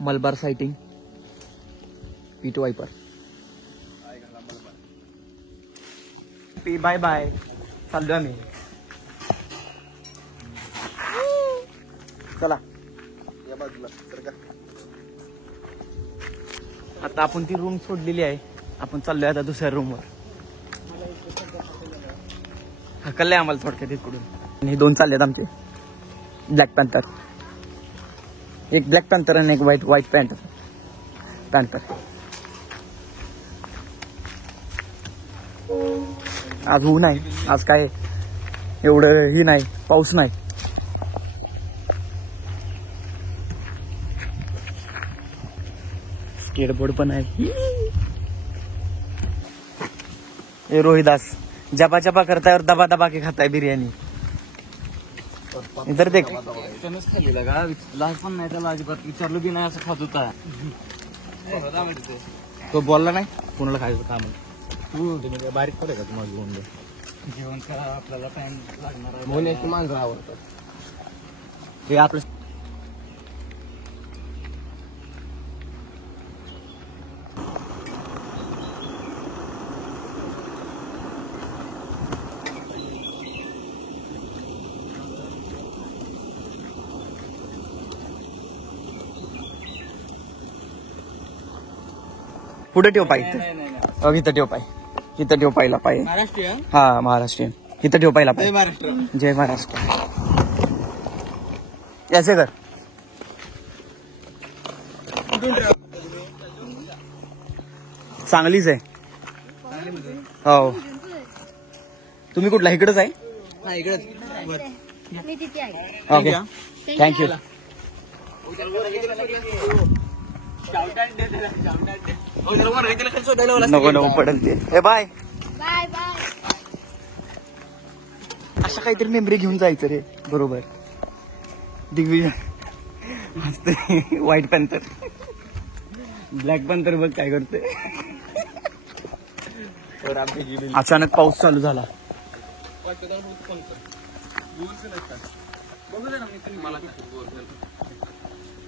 Malabar sighting pit viper. Bye bye. चाललो आम्ही. चला या बाजूला आता आपण ती रूम सोडलेली आहे. आपण चाललोय आता दुसऱ्या रूमवर. हकललंय आम्हाला थोडक्यात इकडून. आणि हे दोन चाललेत आमचे ब्लॅक पॅन्थर. एक ब्लॅक पॅन्थर आणि एक व्हाईट पॅन्थर. आज ऊन आहे. आज काय एवढं ही नाही, पाऊस नाही. स्केटबोर्ड पण आहे. ए रोहिदास जबा जबा करताय और दबा दबा के खाता है बिर्याणी. इधर देख. त्यानंच खाल्लेला का लाज पण नाही त्याला अजिबात. विचारलं बी नाही असं खात होता. तो बोलला नाही कोणाला खायचं काम. तुम्ही बारीक पडे का तुम्हाला घेऊन जेवण करा आपल्याला टाइम लागणार आहे. मोन्याची मांजर आवडतात. हे आपलं पुढे ठेव पाय. इथं ठेव पाय. इथं ठेव पाहिला पाय. महाराष्ट्रीयन. हा महाराष्ट्रीयन. इथं ठेव पाहिला पाय. महाराष्ट्र. जय महाराष्ट्र. ऐसे कर. चांगलीच आहे. हो तुम्ही कुठला इकडेच आहे. Okay thank you. नको नको पडेल ते. ए बाय बाय बाय. अशा काहीतरी मेमरी घेऊन जायचं रे. बरोबर. दिग्विजय असते. व्हाईट पॅन्थर ब्लॅक पॅन्थर बघ काय करते. अचानक पाऊस चालू झाला.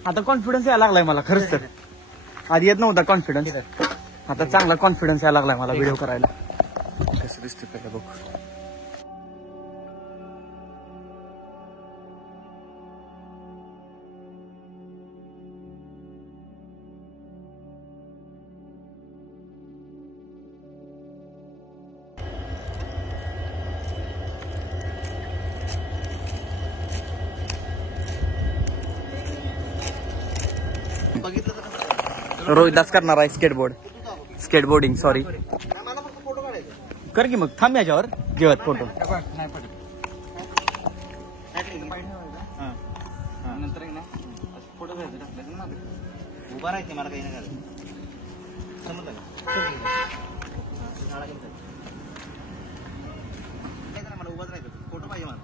आता कॉन्फिडन्स यायला लागलाय मला खरंच. तर आधी येत नव्हता कॉन्फिडन्स. आता चांगला कॉन्फिडन्स यायला लागलाय मला व्हिडिओ करायला. कसं दिसते पहिला बघ. रोहिदास करणार आहे स्केटबोर्डिंग. सॉरी कर की मग. थांब याच्यावर घेऊयात फोटो. नंतर फोटो घ्यायचं. उभा राहायचं मला काही नाही समजलं मला उभाच राहायचं. फोटो पाहिजे मला.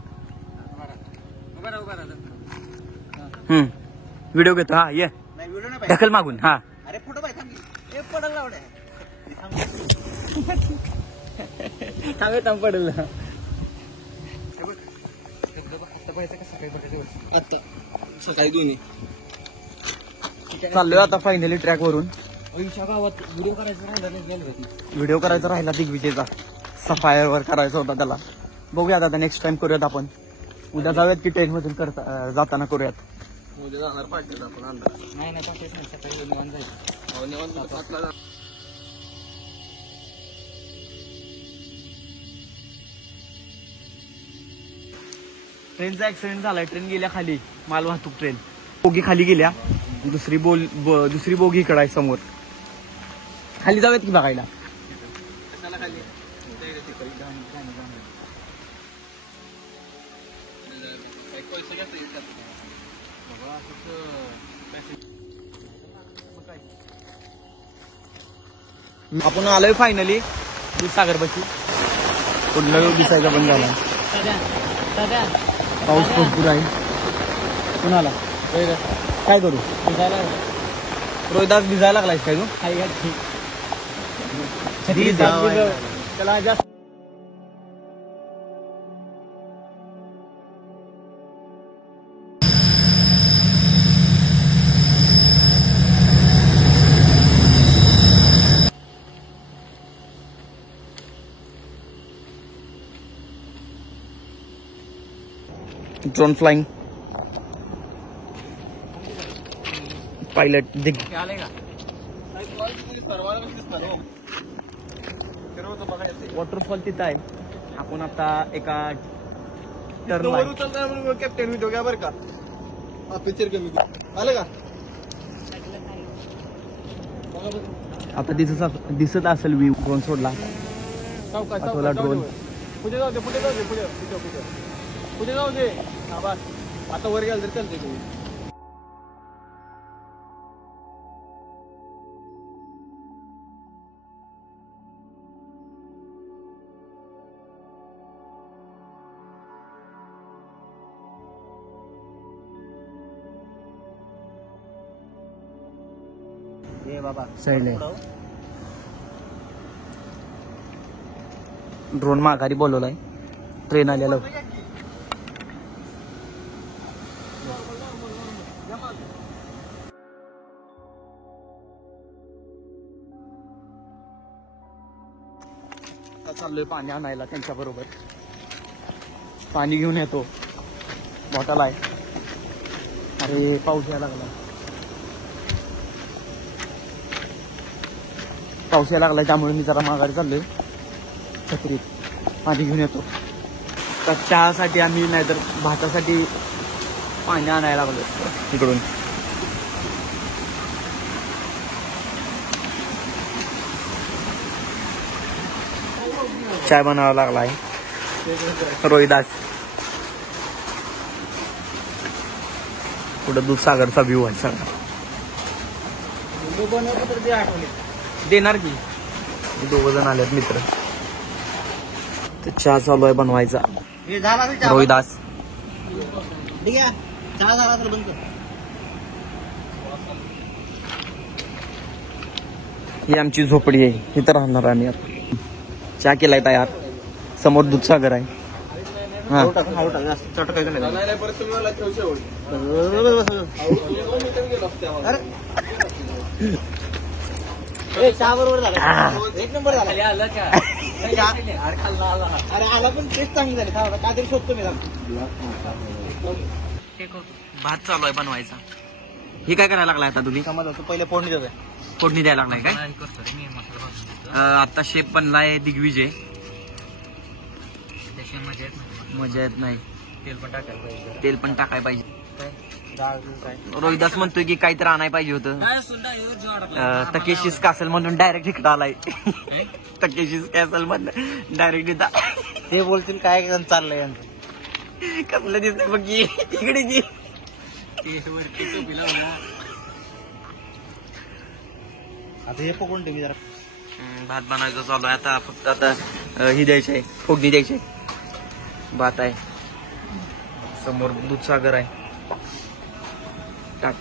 उभा राहा. व्हिडिओ घेतो. हा ये नाही व्हिडिओ नाही ढकल मागून. हा अरे फोटो पाहिजे. पडल लावडे थांब पडेल. आता सकाळी दोन्ही चाललोय आता फायनली ट्रॅक वरून. गावात व्हिडिओ करायचं राहिला. व्हिडिओ करायचा राहिला दिग्विजयचा. सफायर करायचा होता त्याला. बघूयात आता नेक्स्ट टाइम करूयात आपण. उद्या जाऊयात की ट्रेन मधून जाताना करूयात. उद्या जाणार पाहिजे आपण अंदाज. नाही टाकायचं नाही. सकाळी निवांत जायचं. निवांत 7 ला. ट्रेनचा ऍक्सिडेंट झालाय. ट्रेन गेल्या खाली. मालवाहतूक ट्रेन. बोगी खाली गेल्या. दुसरी बोगी इकडे आहे समोर. खाली जाऊयात की बघायला. आपण आलोय फायनली दूधसागरपाशी. कुठलं दिसायचा बंद झाला. पाऊस भरपूर आहे. कुणाला काय करू. रोहिदास भिजायला लागलाय काय तू. त्याला जास्त ड्रोन फ्लाइंग पायलट दिग आले का वॉटरफॉल तिथं आहे. आपण आता एका कॅप्टन व्हिडिओ घ्या बरं का पिक्चर कमी आलं का आता दिसत असेल व्ह्यू ड्रोन सोडला पाठवला ड्रोन. पुढे जाऊ दे पुढे जाऊ दे पुढे जाऊ दे हा बस आता वर गेलं तर चालते तुम्ही ड्रोन माघारी बोलवलाय. ट्रेन आलेलं चाललोय पाणी आणायला त्यांच्या बरोबर. पाणी घेऊन येतो बॉटल आहे. अरे पाऊस यायला लागला. पाऊस यायला लागलाय त्यामुळे मी जरा माघारी चाललोय. छत्रीत पाणी घेऊन येतो. तर चहासाठी आम्ही नाहीतर भातासाठी पाणी आणायला लागलो तिकडून. चाय बनावा लागलाय रोहिदास. पुढं दूधसागरचा व्ह्यू आहे सगळा. देणार की दोघ जण आलेत मित्र. तर चहा चालू आहे बनवायचा. रोहिदास ही आमची झोपडी आहे. इथं राहणार आम्ही आता. चहा केलाय तयार. समोर दूधसागर आहे. हा परत तुम्ही मला ठेवू शेवट चहा बरोबर झालं एक नंबर झाला आलं का अरे आला पण तेच चांगली झाली काहीतरी शोधतो मी भात चालू आहे बनवायचा. हे काय करायला लागलाय आता तुम्ही? समज पहिले फोडणी देतोय. फोडणी द्यायला लागलाय काय? आता शेप बनलाय दिग्विजय. मजा येत नाही. तेल पण टाकाय पाहिजे. रोहिदास म्हणतोय की काहीतरी आणाय पाहिजे होतं. तकेशीस कासल म्हणून डायरेक्ट इकडं आलाय. तकेशीस कॅसल मधून डायरेक्ट इथं. ते बोलतील काय चाललंय यांचं. कसलं दिसतंय बघ की इकडे की. आता हे पकडून ठेवी जरा. भात बनायचं चालू आहे आता. फक्त आता ही द्यायची आहे फोडणी द्यायची आहे. भात आहे समोर दूधसागर आहे. टाक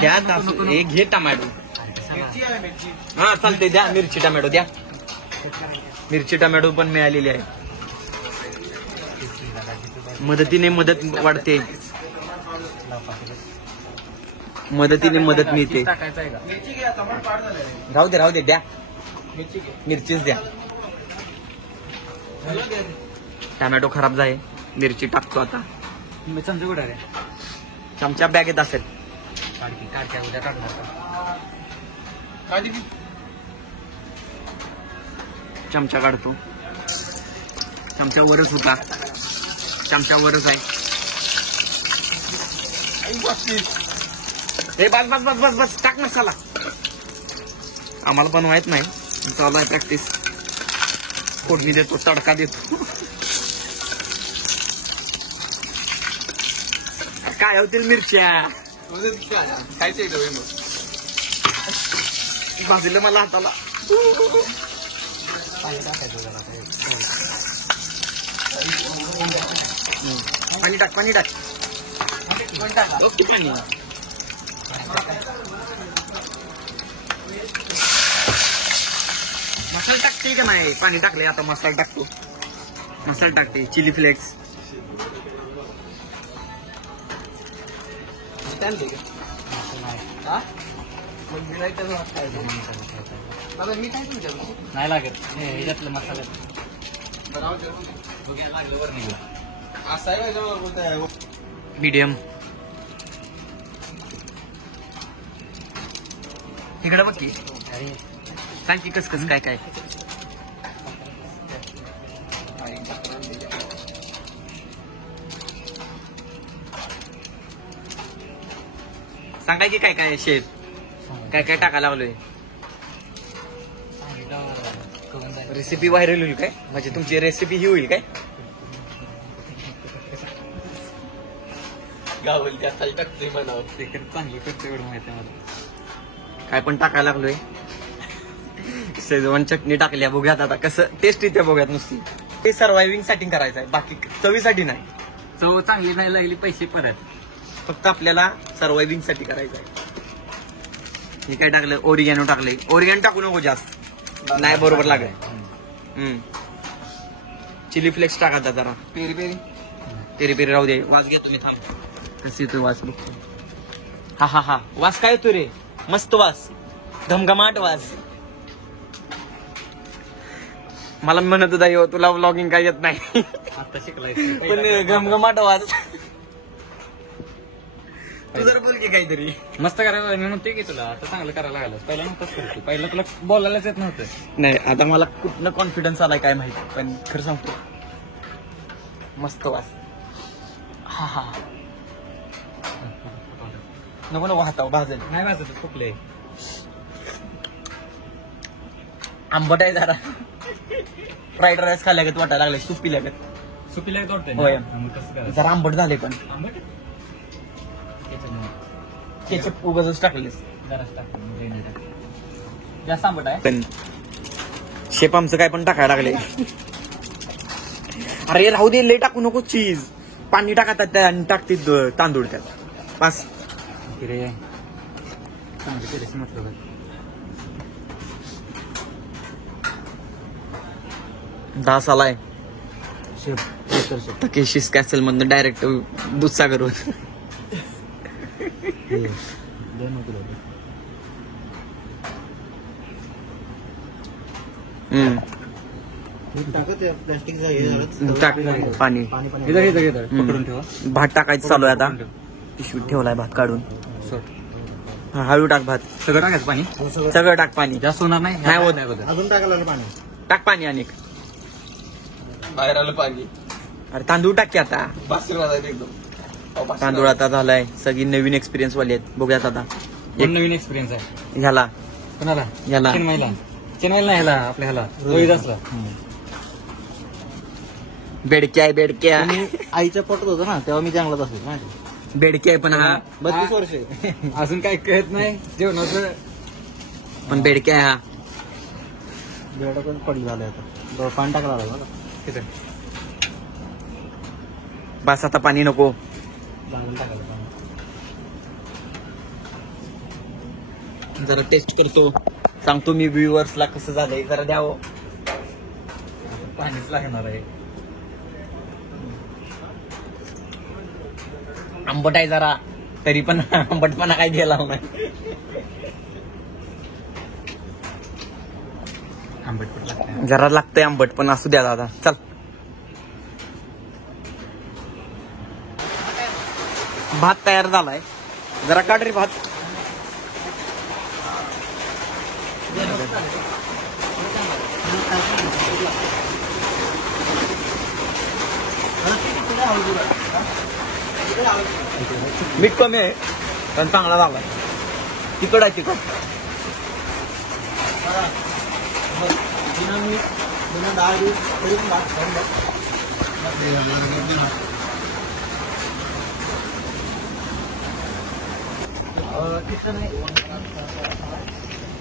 द्या. एक घे टमॅटो. हा चालते द्या. मिरची टमॅटो द्या. मिरची टमॅटो पण मिळालेली आहे. मदतीने मदत वाढते. मदतीने मदत मिळते. राहू दे द्या. मिरचीच द्या. टमॅटो खराब झाले. मिरची टाकतो आता. चमचा कुठे रे? चमचा बॅगेत असेल. उद्या टाकणार चमचा काढतो. चमचा वरच होता. चमचा वरच आहे. हे बस बस बस बस बस टाक मसाला. आम्हाला बनवायच नाही. चालू आहे प्रॅक्टिस. फोडणी देतो. तडका देतो. काय होतील मिरच्या खायचे भाजलं मला हाताला. पाणी टाक. पाणी टाक. ओके पाणी. मसाला टाकते का नाही? पाणी टाकले आता मसाला टाकतो. मसाला टाकते. Chilli flakes. नाही लागत ह्याच्यातलं मसाला. लागलं वर निघलं. असं आहे का मीडियम. इकडं बघ की, सांग की कस काय काय. सांगाय की काय काय शेफ काय काय टाकायला लागलोय. रेसिपी व्हायरल होईल काय, म्हणजे तुमची रेसिपी ही होईल काय. गावल त्या खाली टाकतोय म्हणावं. चिकन चांगलं करतो एवढं माहिती आहे मला. काय पण टाकायला लागलोय. शेजवान चटणी टाकल्या, बघूयात आता कसं टेस्ट येते बघूयात. नुसती ते सर्वायव्हिंग साठी करायचं आहे, बाकी चवीसाठी नाही. चव चांगली नाही लागली पैसे परत. फक्त आपल्याला सर्वायव्हिंग साठी करायचं आहे. हे काय टाकलं, ओरिगॅनो टाकलंय. ओरिगॅनो टाकू नको जास्त, नाही बरोबर लागत. चिली फ्लेक्स टाकायचा जरा. पेरी पेरी पेरी पेरी राहू दे. वास घ्या तुम्ही, थांब. कसं येतोय वास बघतो. हा हा हा, वास काय येतो रे, मस्त वास, घमघमाट वास. मला म्हणत होता यो तुला व्लॉगिंग काय येत नाही. आता शिकलाय पण घमघमाट वास. तू जर बोल की काहीतरी. मस्त करायला मी म्हणते की तुला आता चांगलं करायला लागलं. पहिला नव्हतंच करतो, पहिला तुला बोलायलाच येत नव्हतं. नाही, आता मला कुठनं कॉन्फिडन्स आलाय काय माहिती, पण खरं सांगतो मस्त वास. हा हा, नको नको हाताव भाजल. नाही वाजत कुठले आंबट आहे जरा. फ्राईड राईस खाल्यागत वाटायला लागले, सूप पिल्यागत. सुपीला तोडतंय होय. मग कसं करायचं. जरा आंबट झाले, पण आंबट केचप उगाच टाकलेस. जराच टाकतो, जास्त आंबट आहे. पण शेप आमचं काय पण टाकायला लागले. अरे राहू दे, लय टाकू नको चीज. पाणी टाकतात आणि टाकते तांदूळ त्यात बस. रे चांगली पेरेस म्हटलं. डास आलाय शेफ तकेशिस कॅसल मधनं डायरेक्ट दूधसागरवर. टाक पाणी. पकडून ठेवा. भात टाकायचं चालू आहे आता. पिशवीत ठेवलाय भात काढून. हा, हळू टाक भात. सगळं टाकायचं पाणी. सगळं टाक पाणी. जास्त होणार नाही. नाही होत. अजून टाकलं पाणी. टाक पाणी अनेक. बाहेर आलं पाणी. अरे तांदूळ टाक की आता. बासरी वाजायचं एकदम. तांदूळ आता झालाय. सगळी नवीन एक्सपिरियन्स वाली आहेत, बघूयात आता. एक नवीन एक्सपिरियन्स आहे. ह्याला कोणाला. ह्याला चेन्नईला नाही, ह्याला आपल्या ह्याला रोहित असला. बेडके आहे, बेडके आहे. आईच्या पोटात होतं ना तेव्हा मी चांगलाच असेल ना. बेडके आहे पण हा. 32 वर्ष. अजून काय कळत नाही जेवणाचं. पण बेडके आहे हा. बेडकच पडली झालं आता. पाणी टाकला बघा. तिथं बस आता, पाणी नको. टाकायला पाणी. जरा टेस्ट करतो, सांगतो मी व्ह्युअर्सला कसं झालंय. जरा द्यावं. पाणीच लागणार आहे. आंबट आहे जरा, तरी पण आंबटपणा काही गेला नाही. आंबट पण लागतं. जरा लागतंय आंबट, पण असू द्या दादा. चल, भात तयार झालाय. जरा काढ रे भात. मीठ कमी आहे पण चांगला झालाय. तिकड आहे तिकड.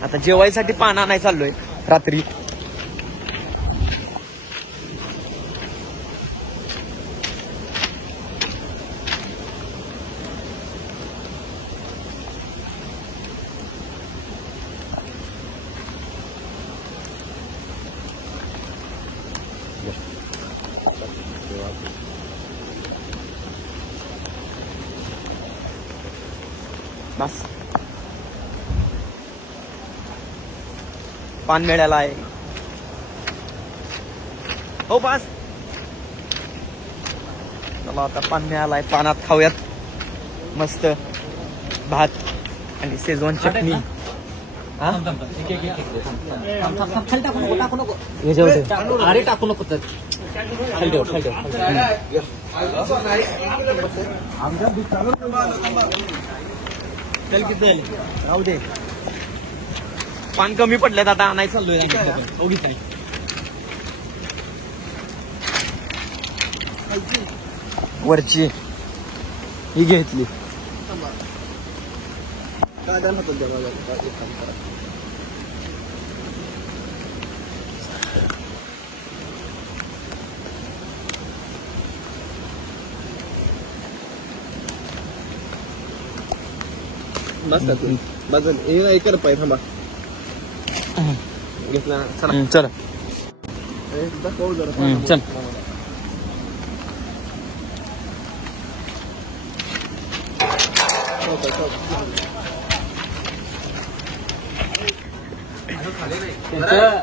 आता जेवायसाठी पान आणायला चाललोय रात्री. बस पान मिळाला आहे. हो पास. चला आता पाणी आलाय, पानात खाऊयात मस्त भात आणि शेजवान चटणी. हा? अरे टाकू नको तर चल की चल राहू दे. पान कमी पडल्यात आता नाही चाललोय ओगीच आहे. वरची ही घेतली. बस एक पाय थांबा घेतला चला. चल चल.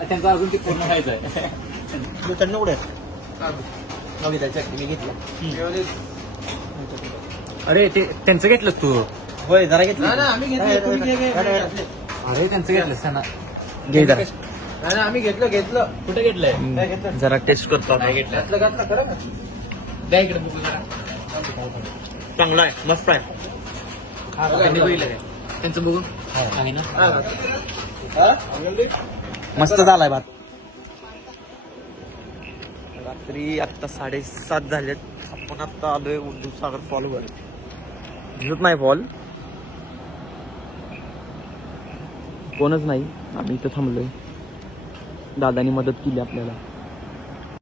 त्यांचं अजून ते पूर्ण व्हायचं आहे. चटणी कुठे चटणी घेतली. अरे ते त्यांचं घेतलंस तू. होय जरा घेतली. अरे त्यांचं घेतलंस त्यांना घे जरा. आम्ही घेतलं कुठे घेतलंय. जरा टेस्ट करतो आता. घातलं खरं द्या इकडे बघू जरा. चांगला आहे, मस्त आहे. त्यांनी बघितलं काय त्यांचं बघून आहे ना. मस्त झालाय भात. रात्री आता 7:30 झालेत. आपण आता आलोय उर्दूसागर फॉलवर. दिसत नाही फॉल, कोणच नाही. आम्ही इथं थांबलोय. दादानी मदत केली आपल्याला.